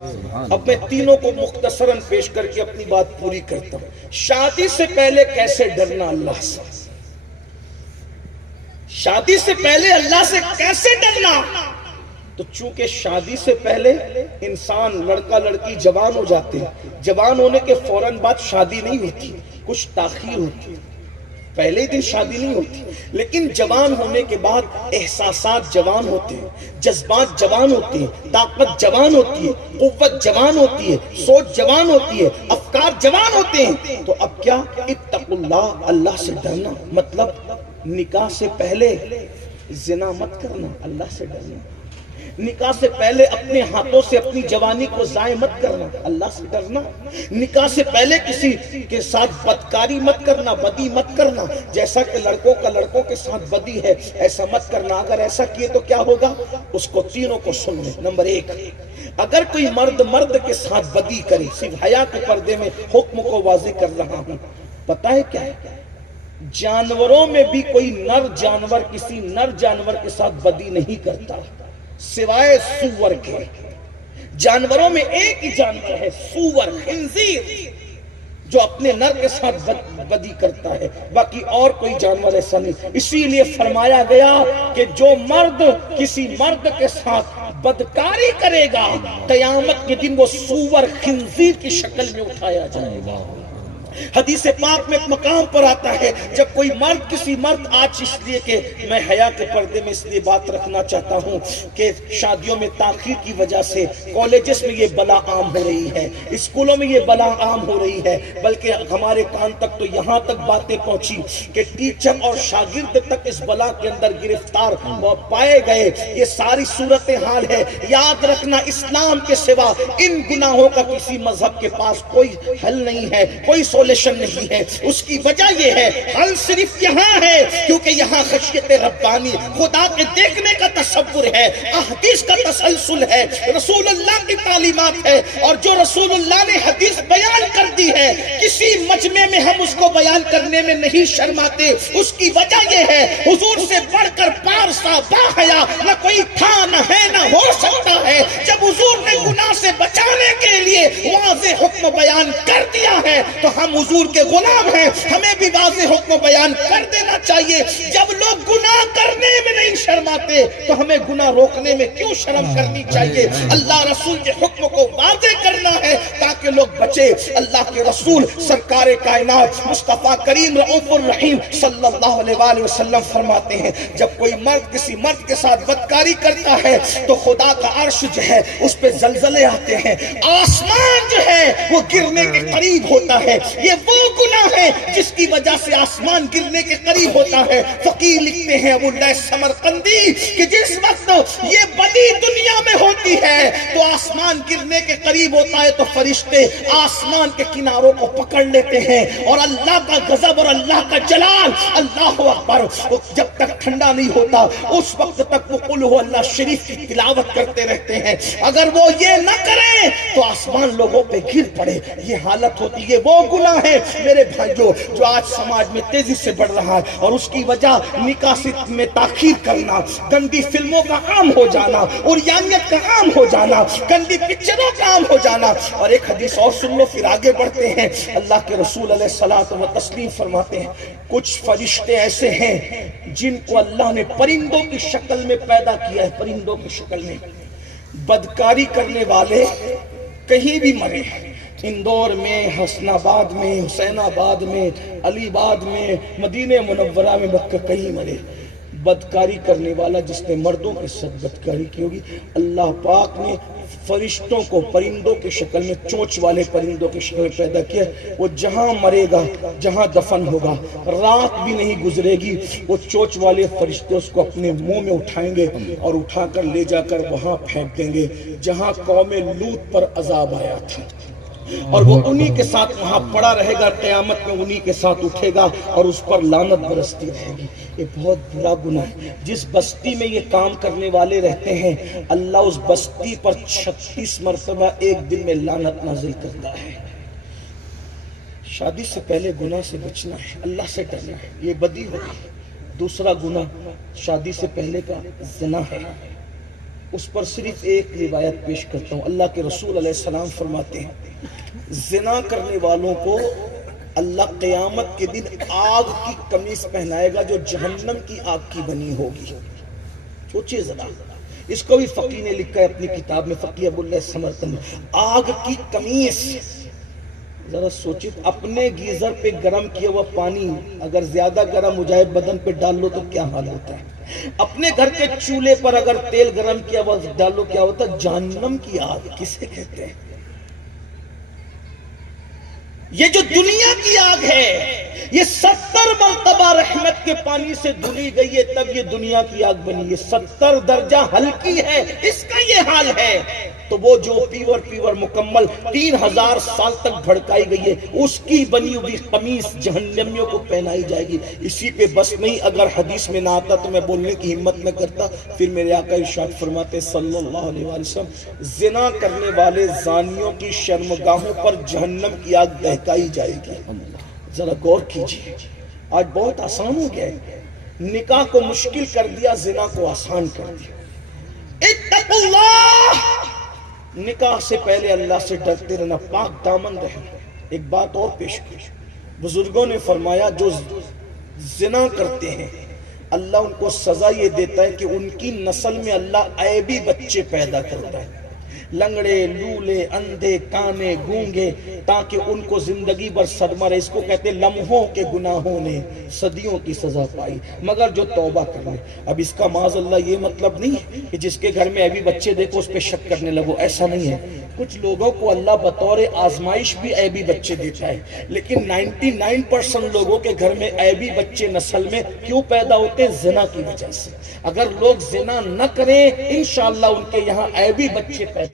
اب میں تینوں کو مختصراً پیش کر کے اپنی بات پوری کرتا ہوں۔ شادی سے پہلے کیسے ڈرنا اللہ سے؟ شادی سے پہلے اللہ سے کیسے ڈرنا؟ تو چونکہ شادی سے پہلے انسان لڑکا لڑکی جوان ہو جاتے ہیں، جوان ہونے کے فوراً بعد شادی نہیں ہوتی، کچھ تاخیر ہوتی ہے، پہلے ہی دن شادی نہیں ہوتی، لیکن جوان ہونے کے بعد احساسات جوان ہوتے ہیں، جذبات جوان ہوتے ہیں، طاقت جوان ہوتی ہے، قوت جوان ہوتی ہے، سوچ جوان ہوتی ہے، افکار جوان ہوتے ہیں۔ تو اب کیا؟ اتقوا اللہ، اللہ سے ڈرنا، مطلب نکاح سے پہلے زنا مت کرنا، اللہ سے ڈرنا۔ نکاح سے پہلے اپنے ہاتھوں سے اپنی جوانی کو ضائع مت کرنا، اللہ سے ڈرنا۔ نکاح سے پہلے کسی کے ساتھ بدکاری مت کرنا، بدی مت کرنا، جیسا کہ لڑکوں کا لڑکوں کے ساتھ بدی ہے ایسا مت کرنا۔ اگر ایسا کیے تو کیا ہوگا؟ اس کو تینوں کو سن لیں۔ نمبر ایک، اگر کوئی مرد کے ساتھ بدی کرے، صرف حیا کے پردے میں حکم کو واضح کر رہا ہوں، پتہ ہے کیا ہے؟ جانوروں میں بھی کوئی نر جانور کسی نر جانور کے ساتھ بدی نہیں کرتا سوائے سور کے۔ جانوروں میں ایک ہی جانور ہے، سور، خنزیر، جو اپنے نر کے ساتھ بدی کرتا ہے، باقی اور کوئی جانور ایسا نہیں۔ اسی لیے فرمایا گیا کہ جو مرد کسی مرد کے ساتھ بدکاری کرے گا قیامت کے دن وہ سور، خنزیر کی شکل میں اٹھایا جائے گا۔ حدیث پاک میں ایک مقام پر آتا ہے، جب کوئی مرد کسی مرد، آج اس لیے کہ میں حیا کے پردے میں اس لیے بات رکھنا چاہتا ہوں کہ شادیوں میں تاخیر کی وجہ سے کالجز میں یہ بلا عام ہو رہی ہے، اسکولوں میں یہ بلا عام ہو رہی ہے، بلکہ ہمارے کان تک تو یہاں تک باتیں پہنچی کہ ٹیچر اور شاگرد تک اس بلا کے اندر گرفتار پائے گئے۔ یہ ساری صورتحال ہے۔ یاد رکھنا، اسلام کے سوا ان گناہوں کا کسی مذہب کے پاس کوئی حل نہیں ہے، کوئی سولوشن نہیں ہے۔ اس کی وجہ یہ ہے، حل صرف یہاں ہے کیونکہ یہاں خشیت ربانی، خدا کے دیکھنے کا تصور ہے، احادیث کا تسلسل ہے، رسول اللہ کی تعلیمات ہے، اور جو رسول اللہ نے حدیث بیان کر دی ہے کسی مجمع میں ہم اس کو بیان کرنے میں نہیں شرماتے۔ اس کی وجہ یہ ہے، حضور سے بڑھ کر پارسا باحیا نہ کوئی تھا، نہ ہے، نہ ہو سکتا ہے۔ جب حضور نے گناہ سے بچانے کے لیے واضح حکم بیان کر دیا ہے تو ہم حضور کے غلام ہیں، ہمیں بھی واضح حکم بیان کر دینا چاہیے۔ جب لوگ گناہ کرنے میں نہیں شرماتے تو ہمیں گناہ روکنے میں کیوں شرم کرنی چاہیے؟ اللہ رسول کے حکم کو واضح کرنا ہے تاکہ لوگ بچے۔ اللہ کے رسول سرکار کائنات مصطفیٰ کریم رؤوف الرحیم صلی اللہ علیہ وآلہ وسلم فرماتے ہیں، جب کوئی مرد کسی مرد کے ساتھ بدکاری کرتا ہے تو خدا کا عرش جو ہے اس پہ زلزلے آتے ہیں، آسمان جو ہے وہ گرنے کے قریب ہوتا ہے۔ یہ وہ گناہ ہے جس کی وجہ سے آسمان گرنے کے قریب ہوتا ہے۔ فقیر لکھتے ہیں ابو اللہ سمرقندی کہ جس وقت یہ بدی دنیا میں ہوتی ہے تو آسمان گرنے کے قریب ہوتا ہے تو فرشتے آسمان کے کناروں کو پکڑ لیتے ہیں، اور اللہ کا غضب اور اللہ کا جلال، اللہ اکبر، جب تک ٹھنڈا نہیں ہوتا اس وقت تک وہ قل ہو اللہ شریف کی تلاوت کرتے رہتے ہیں۔ اگر وہ یہ نہ کریں تو آسمان لوگوں پہ گر پڑے، یہ حالت ہوتی ہے۔ وہ گناہ ہے میرے بھائیوں جو آج سماج میں تیزی سے بڑھ رہا ہے، اور اس کی وجہ نکاح میں تاخیر کرنا، گندی فلموں کا عام ہو جانا، عریانیت کا عام ہو جانا، گندی پکچروں کا عام ہو جانا۔ اور ایک حدیث اور سن لو پھر آگے بڑھتے ہیں۔ اللہ کے رسول علیہ الصلوۃ والتسلیم فرماتے ہیں، کچھ فرشتے ایسے ہیں جن کو اللہ نے پرندوں کی شکل میں پیدا کیا ہے، پرندوں کی شکل میں۔ بدکاری کرنے والے کہیں بھی مرے، اندور میں، حسن آباد میں، حسین آباد میں، علی آباد میں، مدینہ منورہ میں، مکہ، کہیں مرے، بدکاری کرنے والا جس نے مردوں کے ساتھ بدکاری کی ہوگی، اللہ پاک نے فرشتوں کو پرندوں کی شکل میں، چونچ والے پرندوں کی شکل میں پیدا کیا، وہ جہاں مرے گا، جہاں دفن ہوگا، رات بھی نہیں گزرے گی، وہ چونچ والے فرشتے اس کو اپنے منہ میں اٹھائیں گے اور اٹھا کر لے جا کر وہاں پھینک دیں گے جہاں قوم لوط پر عذاب آیا تھا، اور وہ انہی کے ساتھ وہاں پڑا رہے گا، قیامت میں انہی کے ساتھ اٹھے گا اور اس پر لعنت برستی رہے گی۔ یہ بہت برا گناہ ہے۔ جس بستی میں یہ کام کرنے والے رہتے ہیں اللہ اس بستی پر 36 مرتبہ ایک دن میں لعنت نازل کرتا ہے۔ شادی سے پہلے گناہ سے بچنا ہے، اللہ سے ڈرنا ہے، یہ بدی ہوگی۔ دوسرا گناہ شادی سے پہلے کا زنا ہے۔ اس پر صرف ایک روایت پیش کرتا ہوں. اللہ کے رسول علیہ السلام فرماتے ہیں زنا کرنے والوں کو اللہ قیامت کے دن آگ کی قمیص پہنائے گا جو جہنم کی آگ کی بنی ہوگی. سوچئے ذرا, اس کو بھی فقی نے لکھا ہے اپنی کتاب میں, فقی ابو اللہ سمرقندی, آگ کی قمیص. ذرا سوچئے, اپنے گیزر پہ گرم کیا ہوا پانی اگر زیادہ گرم ہو جائے بدن پہ ڈال لو تو کیا حال ہوتا ہے؟ اپنے گھر کے چولہے پر اگر تیل گرم کیا ہوا ڈالو کیا ہوتا ہے؟ جہنم کی آگ کسے کہتے ہیں؟ یہ جو دنیا کی آگ ہے یہ 70 مرتبہ رحمت کے پانی سے دھلی گئی ہے تب یہ دنیا کی آگ بنی ہے. 70 درجہ ہلکی ہے, اس کا یہ حال ہے. تو وہ جو پیور مکمل 3000 سال تک بھڑکائی گئی ہے اس کی بنی ہوئی قمیص جہنمیوں کو پہنائی جائے گی. اسی پہ بس نہیں, اگر حدیث میں نہ آتا تو میں بولنے کی ہمت نہ کرتا. پھر میرے آقا ارشاد فرماتے صلی اللہ علیہ وسلم زنا کرنے والے زانیوں کی شرمگاہوں پر جہنم کی آگ دہکائی جائے گی. ذرا غور کیجیے, آج بہت آسان ہو گیا ہے, نکاح کو مشکل کر دیا, زنا کو آسان کر دیا. اتقوا اللہ, نکاح سے پہلے اللہ سے ڈرتے رہنا, پاک دامن رہنا. ایک بات اور پیش کی, بزرگوں نے فرمایا جو زنا کرتے ہیں اللہ ان کو سزا یہ دیتا ہے کہ ان کی نسل میں اللہ عیبی بچے پیدا کرتا ہے, لنگڑے, لولے, اندھے, کانے, گونگے, تاکہ ان کو زندگی بھر صدمہ رہے. اس کو کہتے لمحوں کے گناہوں نے صدیوں کی سزا پائی, مگر جو توبہ کر لے. اب اس کا معاذ اللہ یہ مطلب نہیں کہ جس کے گھر میں عیبی بچے دیکھو اس پہ شک کرنے لگو, ایسا نہیں ہے. کچھ لوگوں کو اللہ بطور آزمائش بھی عیبی بچے دیتا ہے, لیکن 99% لوگوں کے گھر میں عیبی بچے نسل میں کیوں پیدا ہوتے ہیں؟ زنا کی وجہ سے. اگر لوگ زنا نہ کریں انشاءاللہ ان کے یہاں عیبی بچے پیدا